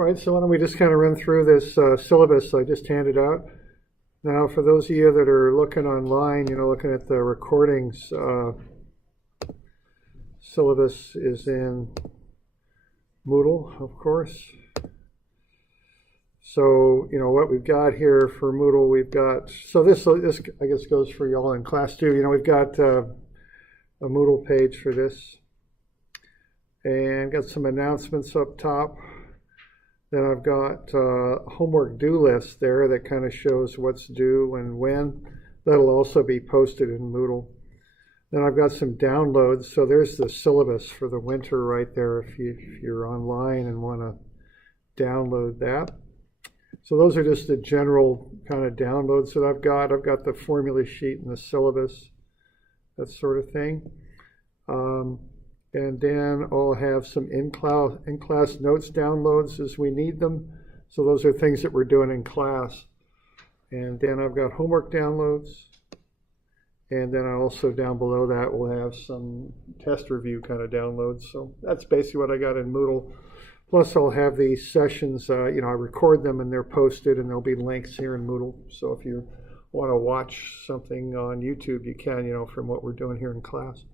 All right, so why don't we just kind of run through this syllabus I just handed out. Now, for those of you that are looking online, looking at the recordings, syllabus is in Moodle, of course. So, what we've got here for Moodle, we've got, so this I guess goes for y'all in class too. We've got a Moodle page for this, and got some announcements up top. Then I've got a homework due list there that kind of shows what's due and when. That'll also be posted in Moodle. Then I've got some downloads. So there's the syllabus for the winter right there if you're online and want to download that. So those are just the general kind of downloads that I've got. I've got the formula sheet and the syllabus, that sort of thing. And then I'll have some in-class notes downloads as we need them. So those are things that we're doing in class. And then I've got homework downloads. And then I also down below that will have some test review kind of downloads. So that's basically what I got in Moodle. Plus I'll have these sessions, I record them and they're posted and there'll be links here in Moodle. So if you want to watch something on YouTube, you can, from what we're doing here in class.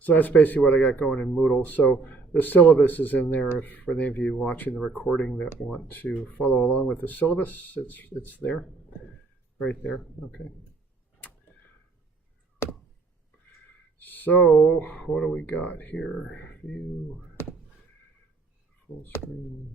So that's basically what I got going in Moodle. So the syllabus is in there for any of you watching the recording that want to follow along with the syllabus. It's there, right there. Okay. So what do we got here? View, full screen.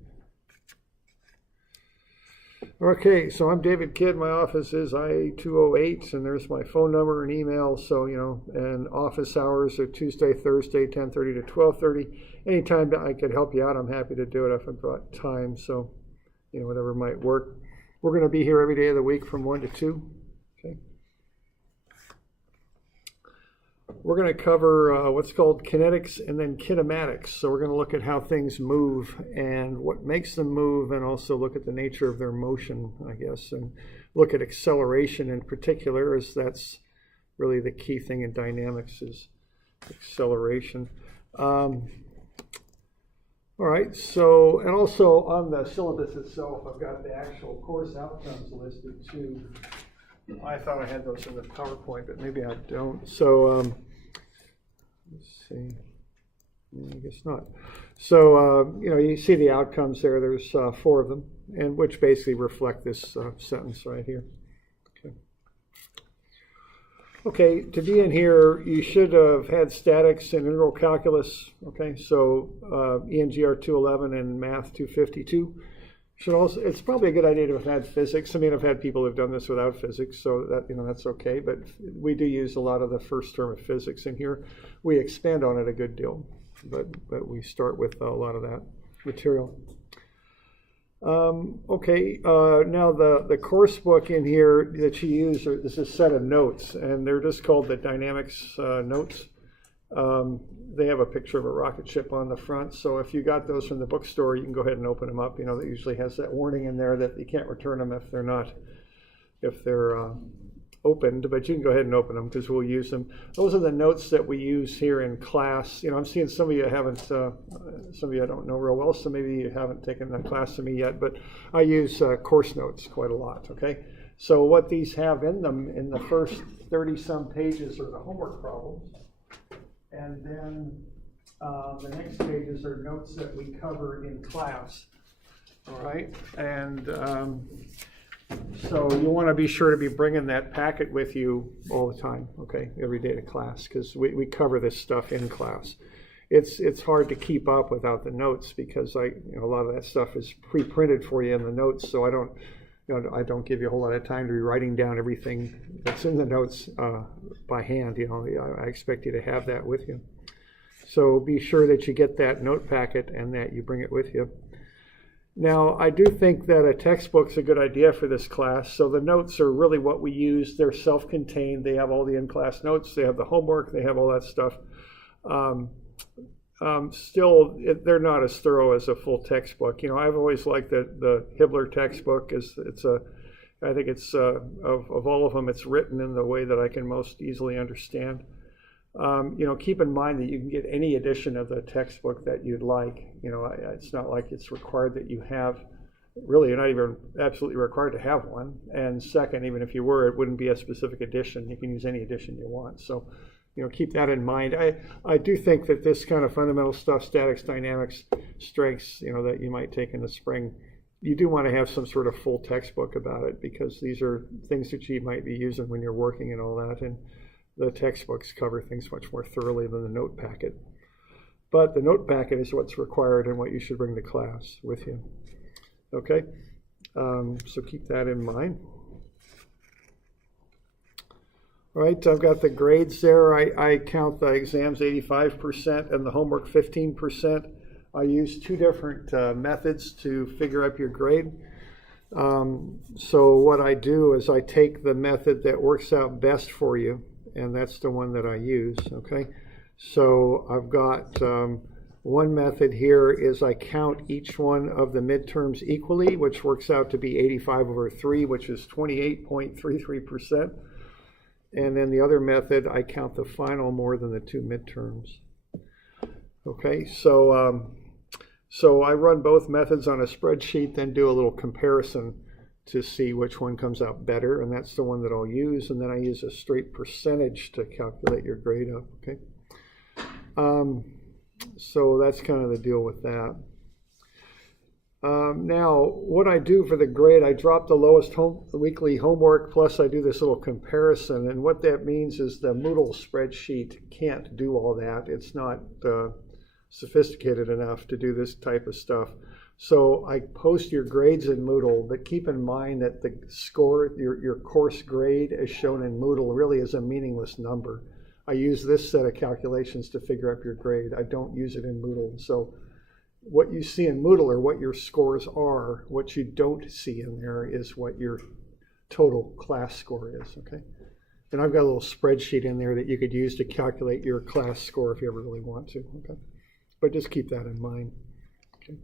Okay, so I'm David Kidd. My office is IA208, and there's my phone number and email. So, and office hours are Tuesday, Thursday, 10:30 to 12:30. Anytime that I could help you out, I'm happy to do it if I've got time. So, whatever might work. We're going to be here every day of the week from 1 to 2. Okay. We're going to cover what's called kinetics and then kinematics. So we're going to look at how things move and what makes them move, and also look at the nature of their motion, I guess, and look at acceleration in particular, as that's really the key thing in dynamics is acceleration. All right, so, and also on the syllabus itself, I've got the actual course outcomes listed too. I thought I had those in the PowerPoint, but maybe I don't. So let's see. I guess not. So you see the outcomes there. There's 4 of them, and which basically reflect this sentence right here. Okay, to be in here, you should have had statics and integral calculus. Okay, so ENGR 211 and Math 252. Should also, it's probably a good idea to have had physics. I mean, I've had people who've done this without physics, so that that's okay. But we do use a lot of the first term of physics in here. We expand on it a good deal, but we start with a lot of that material. Okay, now the course book in here that you use is a set of notes, and they're just called the dynamics notes. They have a picture of a rocket ship on the front, so if you got those from the bookstore, you can go ahead and open them up. That usually has that warning in there that you can't return them if they're opened, but you can go ahead and open them because we'll use them. Those are the notes that we use here in class. I'm seeing some of you haven't, some of you I don't know real well, so maybe you haven't taken a class to me yet, but I use course notes quite a lot, okay? So what these have in them in the first 30-some pages are the homework problems. And then the next pages are notes that we cover in class, all right? And so you want to be sure to be bringing that packet with you all the time, okay, every day to class, because we cover this stuff in class. It's hard to keep up without the notes because a lot of that stuff is pre-printed for you in the notes, so I don't give you a whole lot of time to be writing down everything that's in the notes by hand. I expect you to have that with you. So be sure that you get that note packet and that you bring it with you. Now, I do think that a textbook's a good idea for this class. So the notes are really what we use. They're self-contained. They have all the in-class notes. They have the homework. They have all that stuff. Still, they're not as thorough as a full textbook. I've always liked the Hibbeler textbook. I think it's of all of them, it's written in the way that I can most easily understand. Keep in mind that you can get any edition of the textbook that you'd like. It's not like it's required that you have, really, you're not even absolutely required to have one. And second, even if you were, it wouldn't be a specific edition. You can use any edition you want. So, keep that in mind. I do think that this kind of fundamental stuff, statics, dynamics, strengths, that you might take in the spring, you do want to have some sort of full textbook about it, because these are things that you might be using when you're working and all that. And the textbooks cover things much more thoroughly than the note packet. But the note packet is what's required and what you should bring to class with you. Okay, so keep that in mind. All right, I've got the grades there. I count the exams 85% and the homework 15%. I use two different methods to figure up your grade. So what I do is I take the method that works out best for you, and that's the one that I use, okay? So I've got one method here is I count each one of the midterms equally, which works out to be 85/3, which is 28.33%. And then the other method, I count the final more than the two midterms. Okay, so I run both methods on a spreadsheet, then do a little comparison to see which one comes out better, and that's the one that I'll use. And then I use a straight percentage to calculate your grade up, okay? So that's kind of the deal with that. Now, what I do for the grade, I drop the lowest weekly homework, plus I do this little comparison. And what that means is the Moodle spreadsheet can't do all that. It's not sophisticated enough to do this type of stuff. So I post your grades in Moodle, but keep in mind that the score, your course grade as shown in Moodle really is a meaningless number. I use this set of calculations to figure up your grade. I don't use it in Moodle. So what you see in Moodle are what your scores are. What you don't see in there is what your total class score is, okay? And I've got a little spreadsheet in there that you could use to calculate your class score if you ever really want to, okay? But just keep that in mind, okay?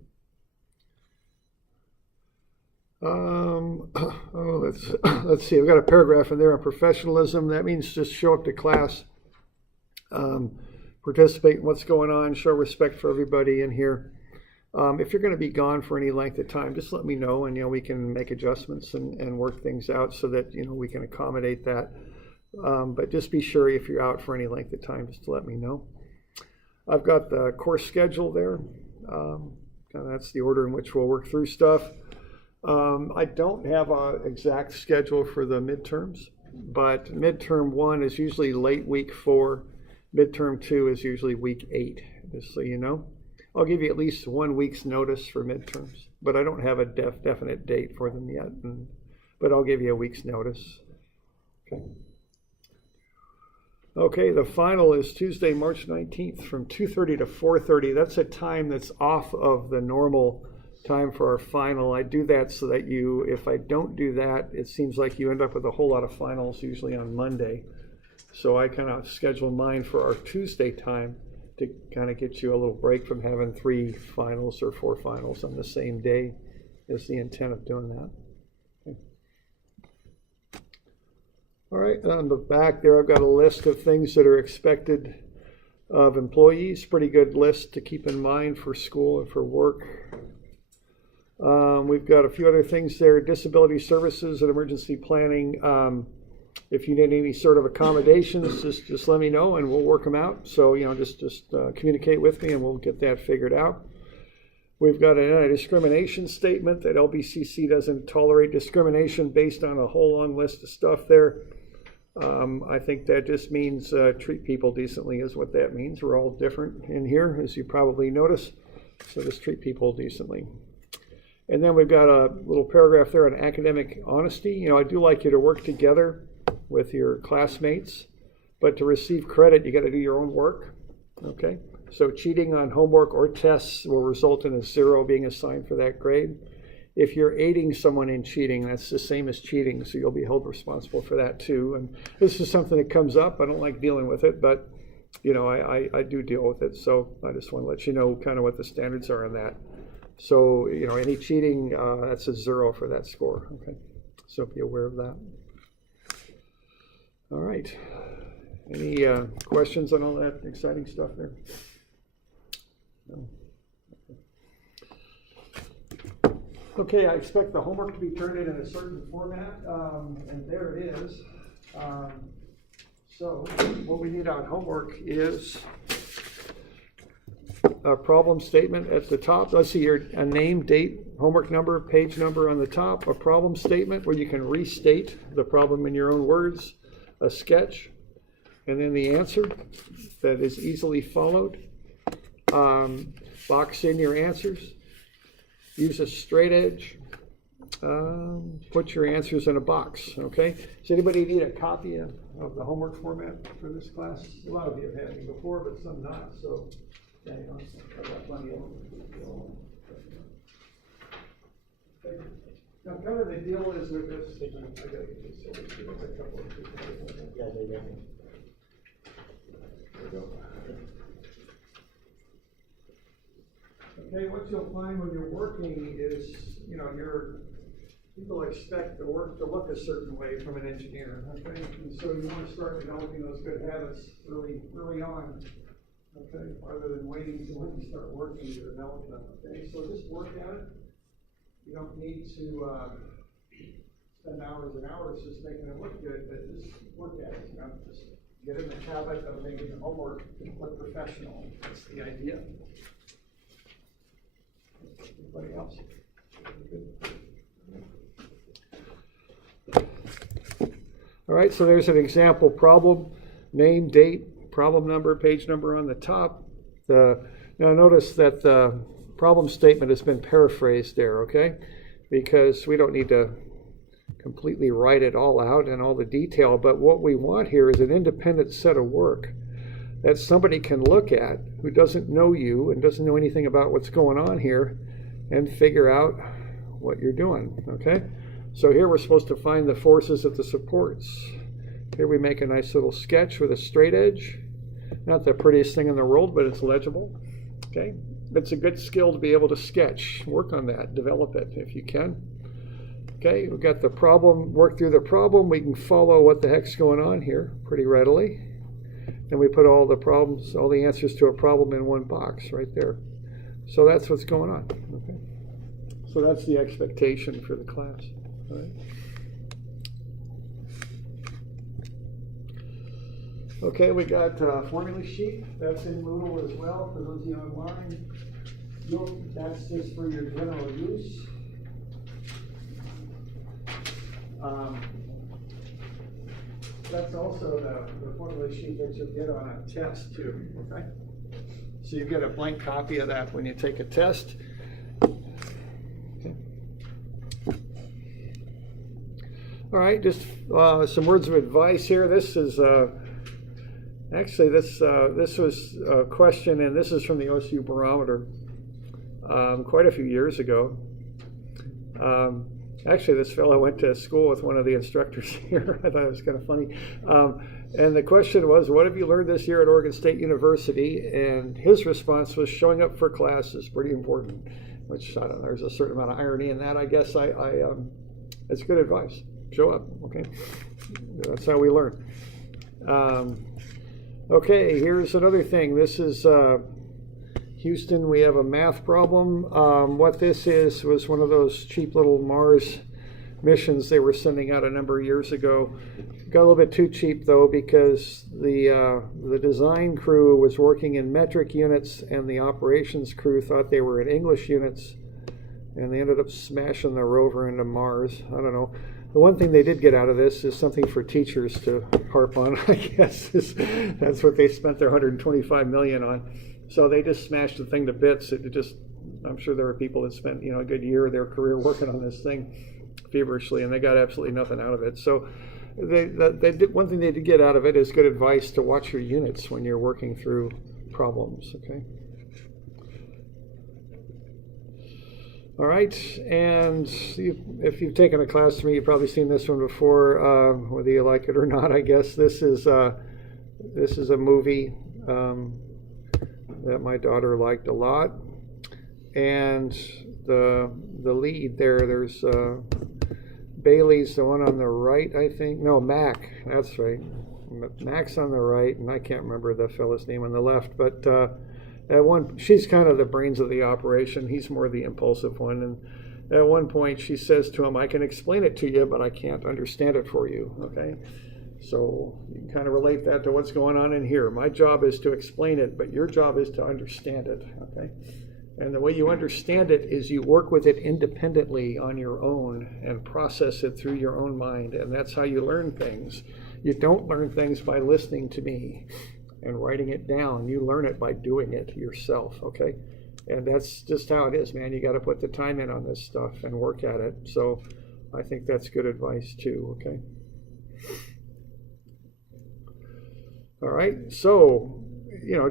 Let's see, I've got a paragraph in there on professionalism. That means just show up to class, participate in what's going on, show respect for everybody in here. If you're going to be gone for any length of time, just let me know, and we can make adjustments and work things out so that we can accommodate that. But just be sure if you're out for any length of time, just to let me know. I've got the course schedule there. That's the order in which we'll work through stuff. I don't have an exact schedule for the midterms, but midterm 1 is usually late week 4. Midterm 2 is usually week 8, just so you know. I'll give you at least 1 week's notice for midterms, but I don't have a definite date for them yet, but I'll give you a week's notice. Okay, the final is Tuesday, March 19th from 2:30 to 4:30. That's a time that's off of the normal time for our final. I do that so that if I don't do that, it seems like you end up with a whole lot of finals usually on Monday. So I kind of schedule mine for our Tuesday time to kind of get you a little break from having 3 finals or 4 finals on the same day, is the intent of doing that. Okay. All right, on the back there, I've got a list of things that are expected of employees. Pretty good list to keep in mind for school and for work. We've got a few other things there, disability services and emergency planning. If you need any sort of accommodations, just let me know and we'll work them out. So, just communicate with me and we'll get that figured out. We've got an anti-discrimination statement that LBCC doesn't tolerate discrimination based on a whole long list of stuff there. I think that just means treat people decently is what that means. We're all different in here, as you probably notice. So just treat people decently. And then we've got a little paragraph there on academic honesty. I do like you to work together with your classmates, but to receive credit, you got to do your own work, okay? So cheating on homework or tests will result in a 0 being assigned for that grade. If you're aiding someone in cheating, that's the same as cheating, so you'll be held responsible for that too. And this is something that comes up. I don't like dealing with it, but I do deal with it. So I just want to let you know kind of what the standards are on that. So, any cheating, that's a 0 for that score, okay? So be aware of that. All right. Any questions on all that exciting stuff there? No. Okay, I expect the homework to be turned in a certain format, and there it is. So what we need on homework is a problem statement at the top. Let's see here, a name, date, homework number, page number on the top, a problem statement where you can restate the problem in your own words, a sketch, and then the answer that is easily followed. Box in your answers. Use a straight edge. Put your answers in a box, okay? Does anybody need a copy of the homework format for this class? A lot of you have had me before, but some not, so hang on. I've got plenty of them. Okay. Now, kind of the deal is with this. I gotta get this over to you. There's a couple of people. Yeah, there you go. Okay, what you'll find when you're working is, people expect the work to look a certain way from an engineer, okay? And so you want to start developing those good habits early on, okay? Rather than waiting until when you start working to develop them, okay? So just work at it. You don't need to spend hours and hours just making it look good, but just work at it, just get in the habit of making the homework look professional. That's the idea. Anybody else? All right, so there's an example problem, name, date, problem number, page number on the top. Now notice that the problem statement has been paraphrased there, okay? Because we don't need to completely write it all out in all the detail, but what we want here is an independent set of work that somebody can look at who doesn't know you and doesn't know anything about what's going on here and figure out what you're doing, okay? So here we're supposed to find the forces at the supports. Here we make a nice little sketch with a straight edge. Not the prettiest thing in the world, but it's legible, okay? It's a good skill to be able to sketch. Work on that, develop it if you can. Okay, we've got the problem, work through the problem. We can follow what the heck's going on here pretty readily. And we put all the problems, all the answers to a problem in one box right there. So that's what's going on, okay? So that's the expectation for the class, all right? Okay, we got a formula sheet. That's in Moodle as well for those of you online. That's just for your general use. That's also the formula sheet that you'll get on a test too, okay? So you get a blank copy of that when you take a test. Okay. All right, just some words of advice here. This is actually this was a question, and this is from the OSU Barometer quite a few years ago. Actually, this fellow went to school with one of the instructors here. I thought it was kind of funny. And the question was, what have you learned this year at Oregon State University? And his response was, showing up for class is pretty important, which, I don't know, there's a certain amount of irony in that, I guess. It's good advice. Show up, okay? That's how we learn. Okay, here's another thing. This is Houston, we have a math problem. What this is was one of those cheap little Mars missions they were sending out a number of years ago. Got a little bit too cheap though, because the design crew was working in metric units and the operations crew thought they were in English units, and they ended up smashing the rover into Mars. I don't know. The one thing they did get out of this is something for teachers to harp on, I guess. That's what they spent their $125 million on. So they just smashed the thing to bits. I'm sure there were people that spent a good year of their career working on this thing feverishly, and they got absolutely nothing out of it. So one thing they did get out of it is good advice to watch your units when you're working through problems. Okay. All right, and if you've taken a class from me, you've probably seen this one before, whether you like it or not. I guess this is a movie that my daughter liked a lot, and the lead there's Bailey's the one on the right, I think. No, Mac. That's right. Max on the right, and I can't remember the fellow's name on the left, but she's kind of the brains of the operation. He's more the impulsive one. And at one point she says to him, I can explain it to you, but I can't understand it for you, okay? So you can kind of relate that to what's going on in here. My job is to explain it, but your job is to understand it, okay? And the way you understand it is you work with it independently on your own and process it through your own mind, and that's how you learn things. You don't learn things by listening to me and writing it down. You learn it by doing it yourself, okay? And that's just how it is, man. You got to put the time in on this stuff and work at it. So I think that's good advice too, okay? All right, so,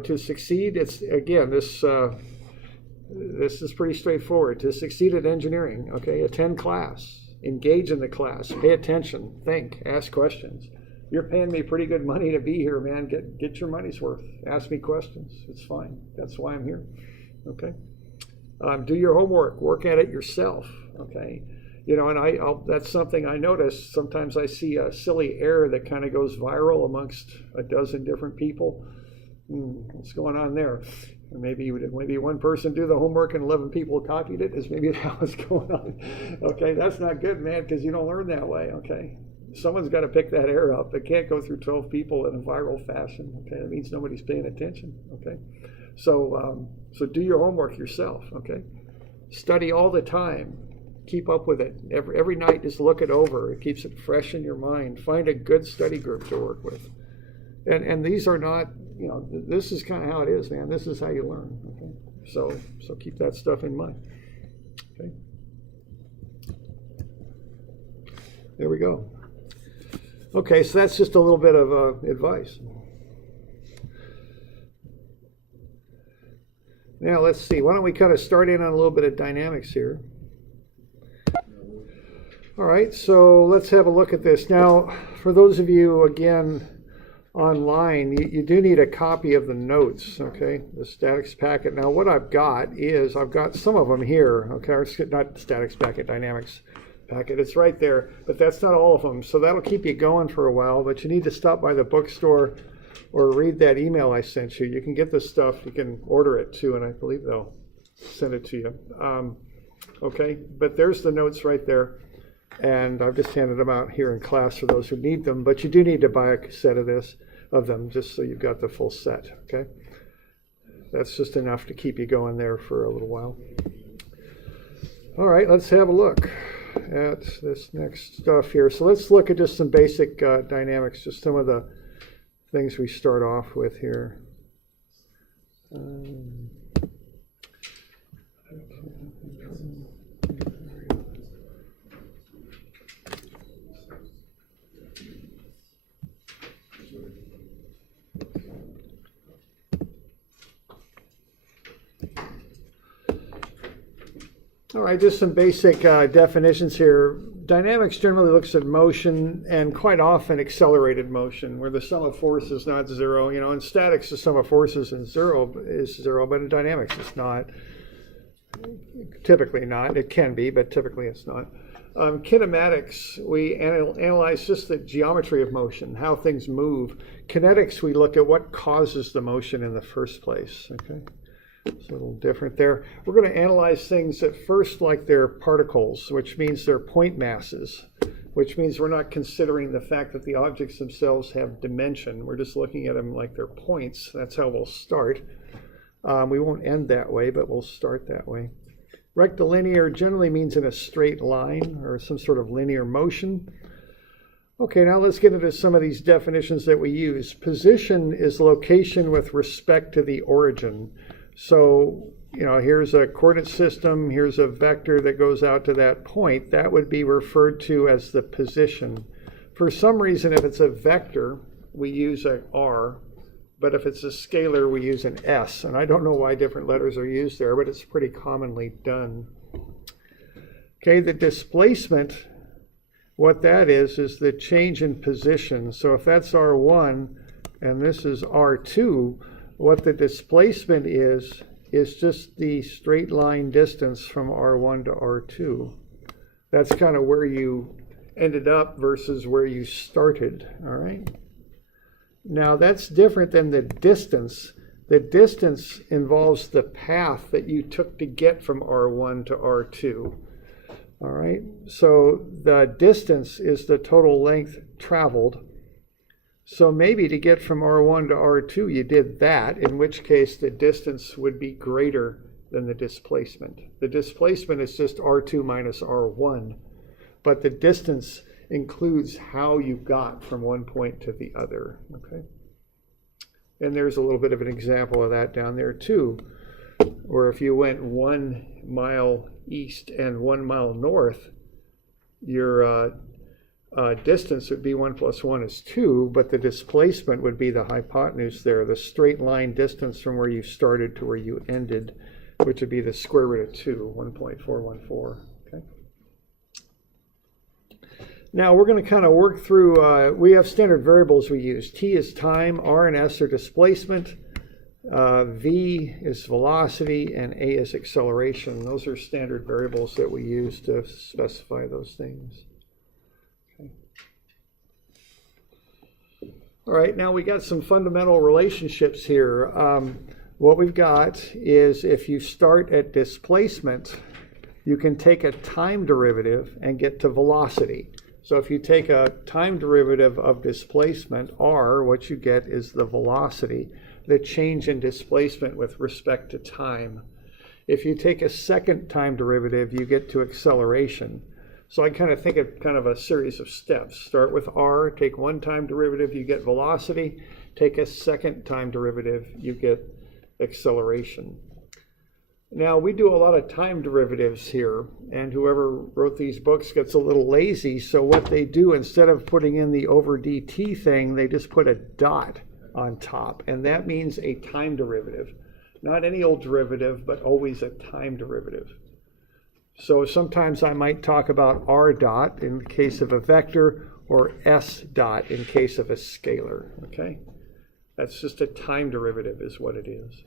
to succeed, it's, again, this is pretty straightforward. To succeed at engineering, okay, attend class, engage in the class, pay attention, think, ask questions. You're paying me pretty good money to be here, man. Get your money's worth. Ask me questions. It's fine. That's why I'm here, okay? Do your homework. Work at it yourself, okay? And that's something I notice. Sometimes I see a silly error that kind of goes viral amongst a dozen different people. What's going on there? Maybe one person do the homework and 11 people copied it. Is maybe that was going on? Okay, that's not good, man, because you don't learn that way. Okay, someone's got to pick that error up. It can't go through 12 people in a viral fashion. Okay, that means nobody's paying attention. Okay, so do your homework yourself. Okay, study all the time. Keep up with it. Every night, just look it over. It keeps it fresh in your mind. Find a good study group to work with. And these are not, this is kind of how it is, man. This is how you learn. Okay, so keep that stuff in mind. Okay, there we go. Okay, so that's just a little bit of advice. Now let's see. Why don't we kind of start in on a little bit of dynamics here? All right, so let's have a look at this. Now, for those of you, again, online, you do need a copy of the notes, okay, the statics packet. Now, what I've got some of them here, okay, not statics packet, dynamics packet. It's right there, but that's not all of them. So that'll keep you going for a while, but you need to stop by the bookstore or read that email I sent you. You can get this stuff, you can order it too, and I believe they'll send it to you. Okay, but there's the notes right there. And I've just handed them out here in class for those who need them, but you do need to buy a set of them just so you've got the full set, okay? That's just enough to keep you going there for a little while. All right, let's have a look at this next stuff here. So let's look at just some basic dynamics, just some of the things we start off with here. All right, just some basic definitions here. Dynamics generally looks at motion, and quite often accelerated motion, where the sum of force is not zero. In statics, the sum of forces is zero, but in dynamics, it's not. Typically not. It can be, but typically it's not. Kinematics, we analyze just the geometry of motion, how things move. Kinetics, we look at what causes the motion in the first place. Okay. It's a little different there. We're going to analyze things at first like they're particles, which means they're point masses, which means we're not considering the fact that the objects themselves have dimension. We're just looking at them like they're points. That's how we'll start. We won't end that way, but we'll start that way. Rectilinear generally means in a straight line or some sort of linear motion. Okay, now let's get into some of these definitions that we use. Position is location with respect to the origin. So, here's a coordinate system, here's a vector that goes out to that point. That would be referred to as the position. For some reason, if it's a vector, we use an R, but if it's a scalar, we use an S. And I don't know why different letters are used there, but it's pretty commonly done. Okay, the displacement, what that is the change in position. So if that's R1 and this is R2, what the displacement is just the straight line distance from R1 to R2. That's kind of where you ended up versus where you started, all right? Now that's different than the distance. The distance involves the path that you took to get from R1 to R2. All right, so the distance is the total length traveled. So maybe to get from R1 to R2, you did that, in which case the distance would be greater than the displacement. The displacement is just R2 minus R1, but the distance includes how you got from one point to the other, okay? And there's a little bit of an example of that down there too, where if you went 1 mile east and 1 mile north, your distance would be 1 plus 1 is 2, but the displacement would be the hypotenuse there, the straight line distance from where you started to where you ended, which would be the square root of 2, 1.414. Okay. Now we're going to kind of work through, we have standard variables we use. T is time, R and S are displacement, V is velocity, and A is acceleration. Those are standard variables that we use to specify those things. Okay. All right, now we got some fundamental relationships here. What we've got is if you start at displacement, you can take a time derivative and get to velocity. So if you take a time derivative of displacement, R, what you get is the velocity, the change in displacement with respect to time. If you take a second time derivative, you get to acceleration. So I kind of think of kind of a series of steps. Start with R, take one time derivative, you get velocity. Take a second time derivative, you get acceleration. Now, we do a lot of time derivatives here, and whoever wrote these books gets a little lazy, so what they do, instead of putting in the over dt thing, they just put a dot on top, and that means a time derivative. Not any old derivative, but always a time derivative. So sometimes I might talk about r dot in the case of a vector, or s dot in case of a scalar, okay? That's just a time derivative is what it is.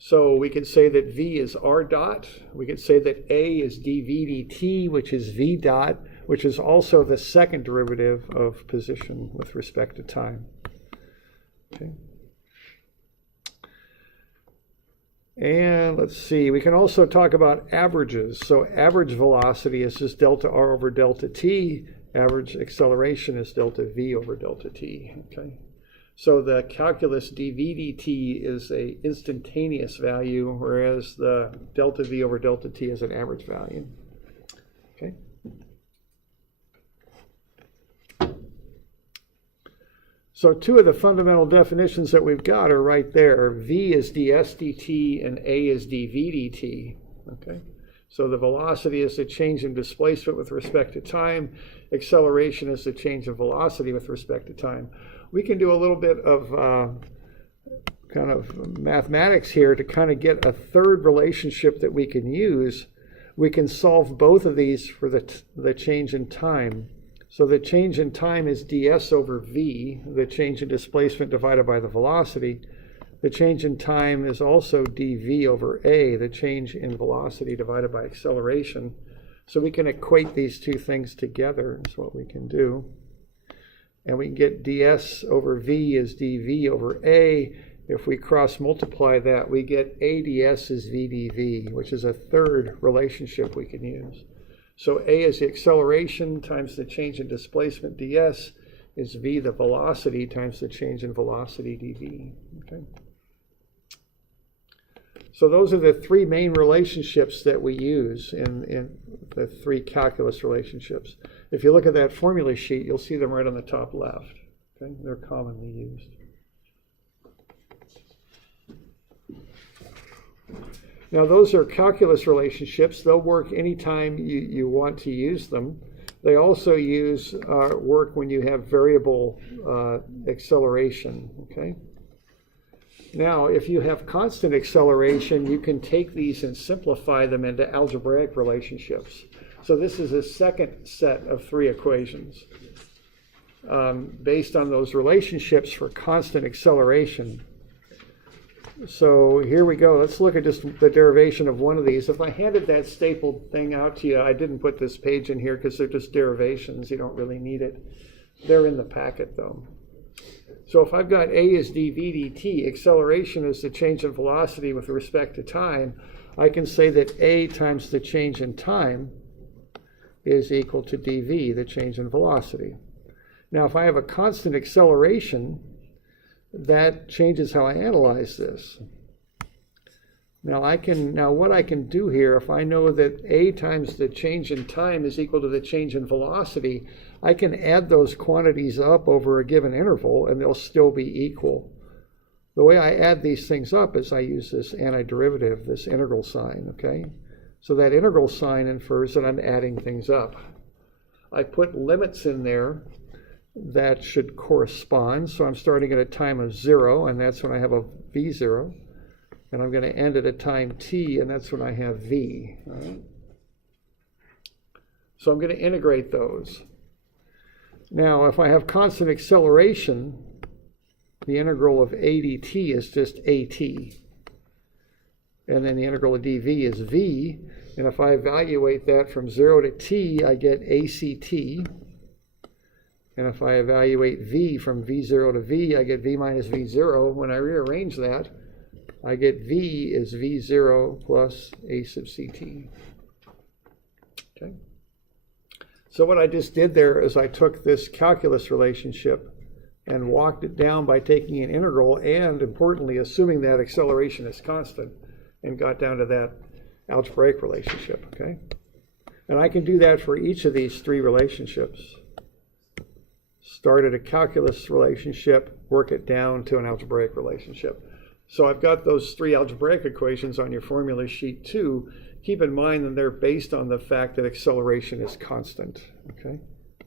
So we could say that v is r dot. We could say that a is dv dt, which is v dot, which is also the second derivative of position with respect to time. Okay. And let's see, we can also talk about averages. So average velocity is just delta r over delta t. Average acceleration is delta v over delta t. Okay. So the calculus dv dt is a instantaneous value, whereas the delta v over delta t is an average value. Okay. So two of the fundamental definitions that we've got are right there. V is ds dt and A is dv dt. Okay. So the velocity is the change in displacement with respect to time. Acceleration is the change in velocity with respect to time. We can do a little bit of kind of mathematics here to kind of get a third relationship that we can use. We can solve both of these for the change in time. So the change in time is ds over v, the change in displacement divided by the velocity. The change in time is also dv over a, the change in velocity divided by acceleration. So we can equate these two things together, is what we can do. And we can get ds over v is dv over a. If we cross multiply that, we get ads is v dv, which is a third relationship we can use. So a is the acceleration times the change in displacement ds is v the velocity times the change in velocity dv. Okay. So those are the three main relationships that we use in the three calculus relationships. If you look at that formula sheet, you'll see them right on the top left. Okay? They're commonly used. Now those are calculus relationships. They'll work anytime you want to use them. They also work when you have variable acceleration. Okay. Now, if you have constant acceleration, you can take these and simplify them into algebraic relationships. So this is a second set of three equations based on those relationships for constant acceleration. So here we go. Let's look at just the derivation of one of these. If I handed that stapled thing out to you, I didn't put this page in here because they're just derivations. You don't really need it. They're in the packet, though. So if I've got a is dv dt, acceleration is the change in velocity with respect to time, I can say that a times the change in time is equal to dv, the change in velocity. Now if I have a constant acceleration, that changes how I analyze this. Now what I can do here, if I know that a times the change in time is equal to the change in velocity, I can add those quantities up over a given interval and they'll still be equal. The way I add these things up is I use this antiderivative, this integral sign, okay? So that integral sign infers that I'm adding things up. I put limits in there that should correspond. So I'm starting at a time of 0, and that's when I have a v0. And I'm going to end at a time t, and that's when I have v. All right? So I'm going to integrate those. Now, if I have constant acceleration, the integral of a dt is just at. And then the integral of dv is v. And if I evaluate that from 0 to t, I get act. And if I evaluate v from v0 to v, I get v minus v0. When I rearrange that, I get v is v0 plus a sub ct. Okay. So what I just did there is I took this calculus relationship and walked it down by taking an integral and, importantly, assuming that acceleration is constant, and got down to that algebraic relationship. Okay. And I can do that for each of these three relationships. Start at a calculus relationship, work it down to an algebraic relationship. So I've got those three algebraic equations on your formula sheet too. Keep in mind that they're based on the fact that acceleration is constant. Okay,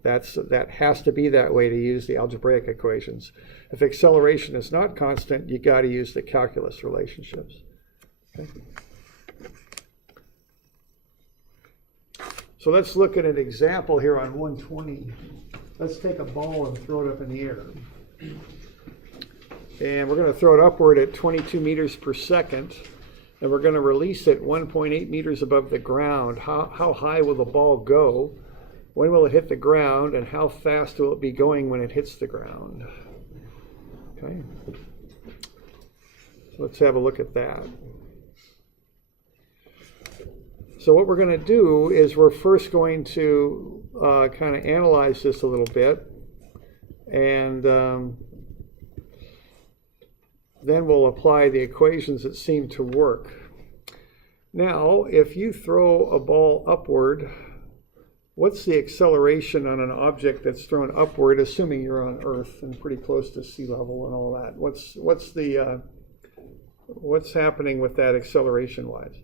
that has to be that way to use the algebraic equations. If acceleration is not constant, you got to use the calculus relationships. Okay. So let's look at an example here on 120. Let's take a ball and throw it up in the air. And we're going to throw it upward at 22 meters per second. And we're going to release it 1.8 meters above the ground. How high will the ball go? When will it hit the ground? And how fast will it be going when it hits the ground? Okay. So let's have a look at that. So what we're going to do is we're first going to kind of analyze this a little bit. And then we'll apply the equations that seem to work. Now, if you throw a ball upward, what's the acceleration on an object that's thrown upward, assuming you're on Earth and pretty close to sea level and all that? What's happening with that acceleration-wise?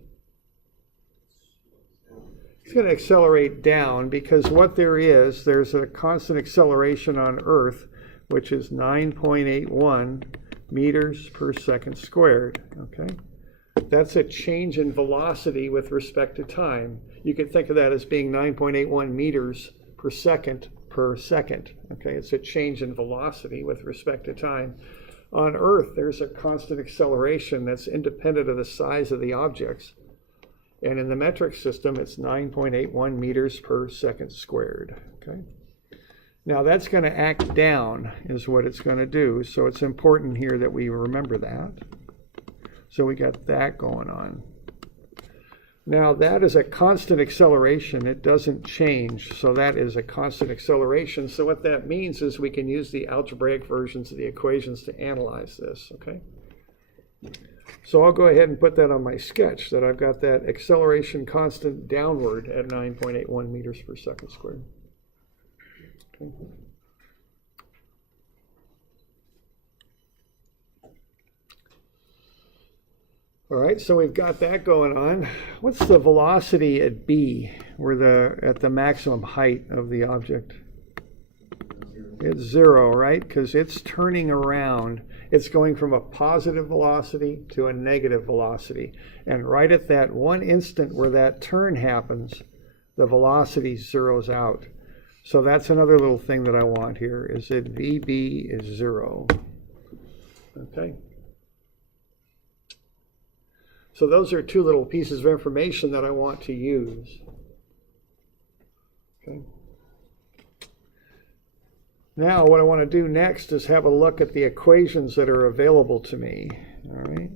It's going to accelerate down because what there's a constant acceleration on Earth, which is 9.81 meters per second squared. Okay, that's a change in velocity with respect to time. You can think of that as being 9.81 meters per second. Okay, it's a change in velocity with respect to time. On Earth, there's a constant acceleration that's independent of the size of the objects. And in the metric system, it's 9.81 meters per second squared. Okay. Now that's going to act down is what it's going to do. So it's important here that we remember that. So we got that going on. Now that is a constant acceleration. It doesn't change. So that is a constant acceleration. So what that means is we can use the algebraic versions of the equations to analyze this. Okay. So I'll go ahead and put that on my sketch, that I've got that acceleration constant downward at 9.81 meters per second squared. Okay. All right, so we've got that going on. What's the velocity at B, at the maximum height of the object? It's 0, right? Because it's turning around. It's going from a positive velocity to a negative velocity. And right at that one instant where that turn happens, the velocity zeroes out. So that's another little thing that I want here, is that VB is 0. Okay. So those are two little pieces of information that I want to use. Okay. Now what I want to do next is have a look at the equations that are available to me. All right.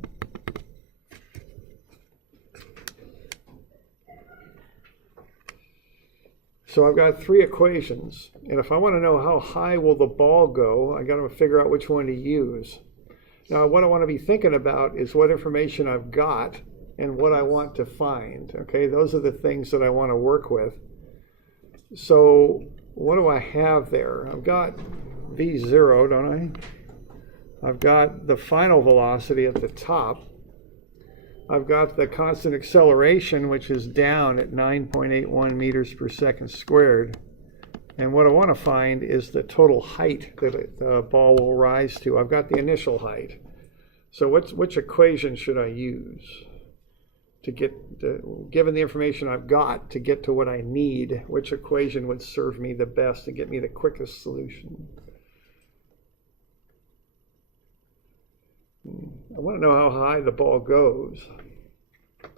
So I've got three equations, and if I want to know how high will the ball go, I got to figure out which one to use. Now what I want to be thinking about is what information I've got and what I want to find. Okay, those are the things that I want to work with. So what do I have there? I've got V0, don't I? I've got the final velocity at the top. I've got the constant acceleration, which is down at 9.81 meters per second squared. And what I want to find is the total height that the ball will rise to. I've got the initial height. So which equation should I use to get, given the information I've got, to get to what I need? Which equation would serve me the best to get me the quickest solution? I want to know how high the ball goes. It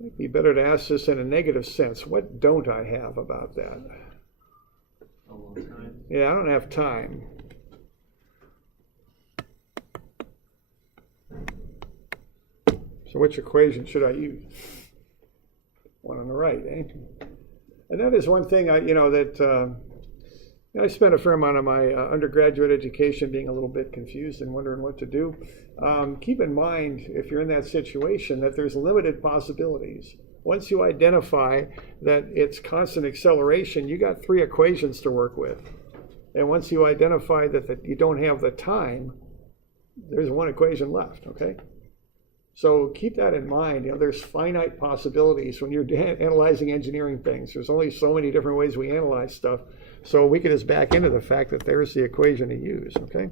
might be better to ask this in a negative sense. What don't I have about that? A long time. Yeah, I don't have time. So which equation should I use? One on the right, eh? And that is one thing I spent a fair amount of my undergraduate education being a little bit confused and wondering what to do. Keep in mind, if you're in that situation, that there's limited possibilities. Once you identify that it's constant acceleration, you got three equations to work with. And once you identify that you don't have the time, there's one equation left, okay? So keep that in mind. There's finite possibilities when you're analyzing engineering things. There's only so many different ways we analyze stuff. So we can just back into the fact that there's the equation to use, okay?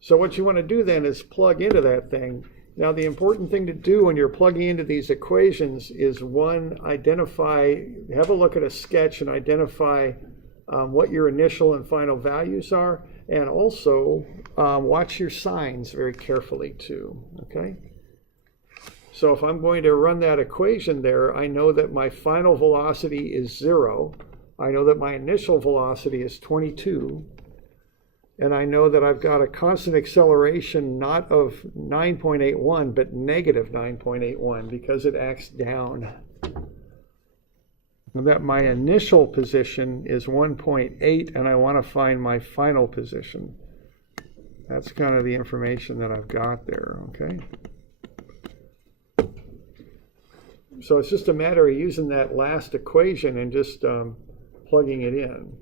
So what you want to do then is plug into that thing. Now the important thing to do when you're plugging into these equations is, one, have a look at a sketch and identify what your initial and final values are, and also watch your signs very carefully too, okay? So if I'm going to run that equation there, I know that my final velocity is 0. I know that my initial velocity is 22. And I know that I've got a constant acceleration not of 9.81, but negative 9.81 because it acts down. And that my initial position is 1.8, and I want to find my final position. That's kind of the information that I've got there, okay? So it's just a matter of using that last equation and just plugging it in.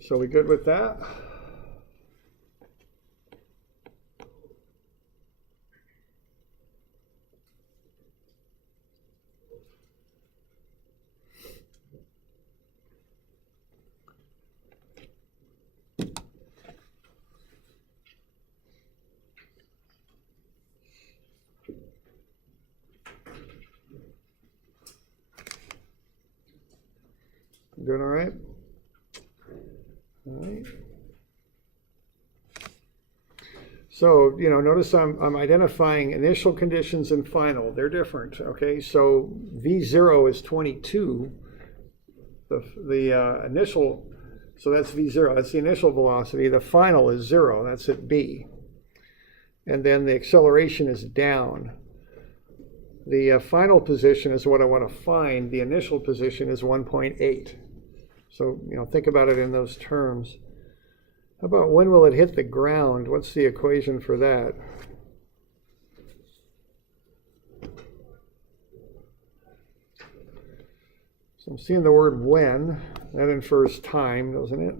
So we good with that? Doing all right? All right. So, notice I'm identifying initial conditions and final. They're different, okay? So V0 is 22. The initial, so that's V0. That's the initial velocity. The final is 0. That's at B. And then the acceleration is down. The final position is what I want to find. The initial position is 1.8. So, think about it in those terms. How about when will it hit the ground? What's the equation for that? So I'm seeing the word when. That infers time, doesn't it?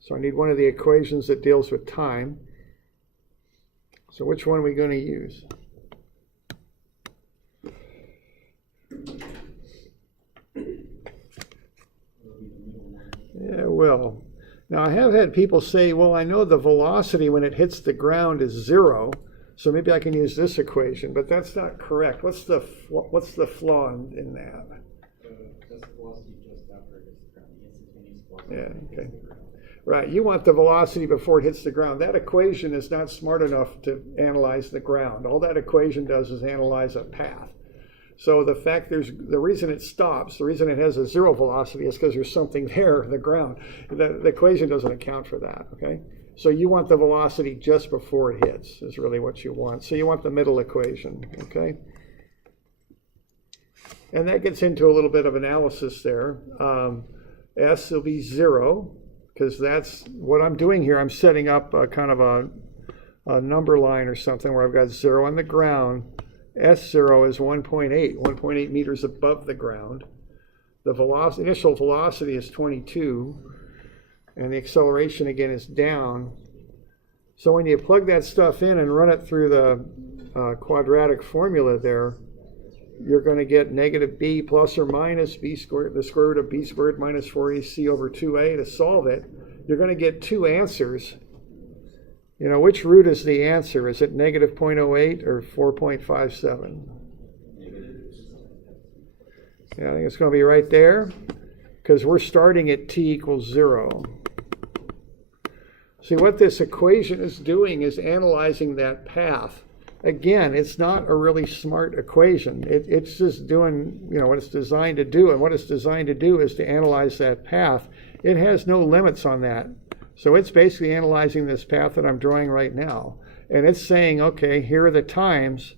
So I need one of the equations that deals with time. So which one are we going to use? Yeah, well, now I have had people say, well, I know the velocity when it hits the ground is 0, so maybe I can use this equation, but that's not correct. What's the flaw in that? That's the velocity just after it hits the ground, the instantaneous Yeah, okay. Right, you want the velocity before it hits the ground. That equation is not smart enough to analyze the ground. All that equation does is analyze a path. So the reason it stops, the reason it has a zero velocity is because there's something there, the ground. The equation doesn't account for that, okay? So you want the velocity just before it hits is really what you want. So you want the middle equation, okay? And that gets into a little bit of analysis there. S will be 0, because that's what I'm doing here. I'm setting up a kind of a number line or something where I've got 0 on the ground. S0 is 1.8 meters above the ground. The initial velocity is 22, and the acceleration again is down. So when you plug that stuff in and run it through the quadratic formula there, you're going to get negative b plus or minus b squared, the square root of b squared minus 4ac over 2a. To solve it, you're going to get two answers. You know, which root is the answer? Is it negative 0.08 or 4.57? Yeah, I think it's going to be right there, because we're starting at t equals 0. See, what this equation is doing is analyzing that path. Again, it's not a really smart equation. It's just doing, you know, what it's designed to do. And what it's designed to do is to analyze that path. It has no limits on that. So it's basically analyzing this path that I'm drawing right now. And it's saying, okay, here are the times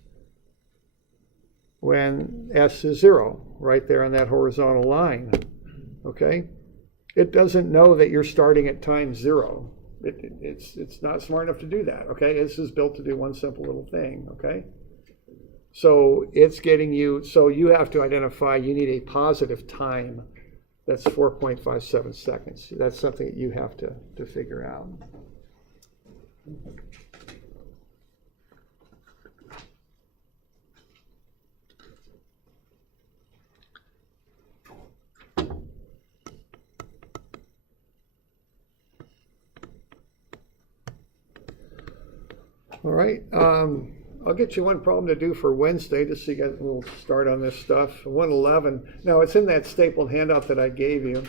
when s is 0, right there on that horizontal line. Okay? It doesn't know that you're starting at time 0. It's not smart enough to do that, okay? This is built to do one simple little thing, okay? So it's getting you, so you have to identify you need a positive time that's 4.57 seconds. That's something that you have to figure out. All right, I'll get you one problem to do for Wednesday, just so you guys will start on this stuff. 111. Now, it's in that stapled handout that I gave you.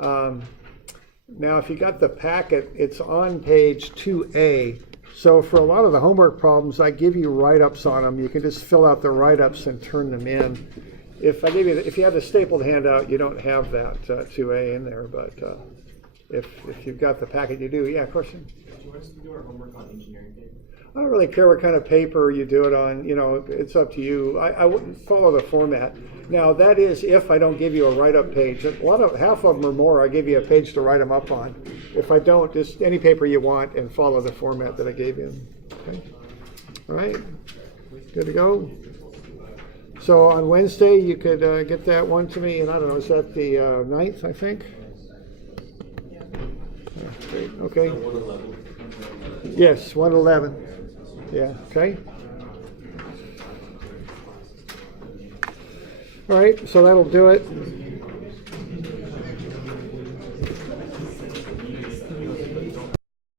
Now, if you got the packet, it's on page 2A. So for a lot of the homework problems, I give you write-ups on them. You can just fill out the write-ups and turn them in. If you have the stapled handout, you don't have that 2A in there, but if you've got the packet, you do. Yeah, question? Do you want us to do our homework on engineering paper? I don't really care what kind of paper you do it on. You know, it's up to you. I wouldn't follow the format. Now, that is if I don't give you a write-up page. Half of them or more, I give you a page to write them up on. If I don't, just any paper you want and follow the format that I gave you. Okay. All right. Good to go. So on Wednesday, you could get that one to me, and I don't know, is that the 9th, I think? Yeah, great. Okay. Yes, 111. Yeah, okay. All right, so that'll do it.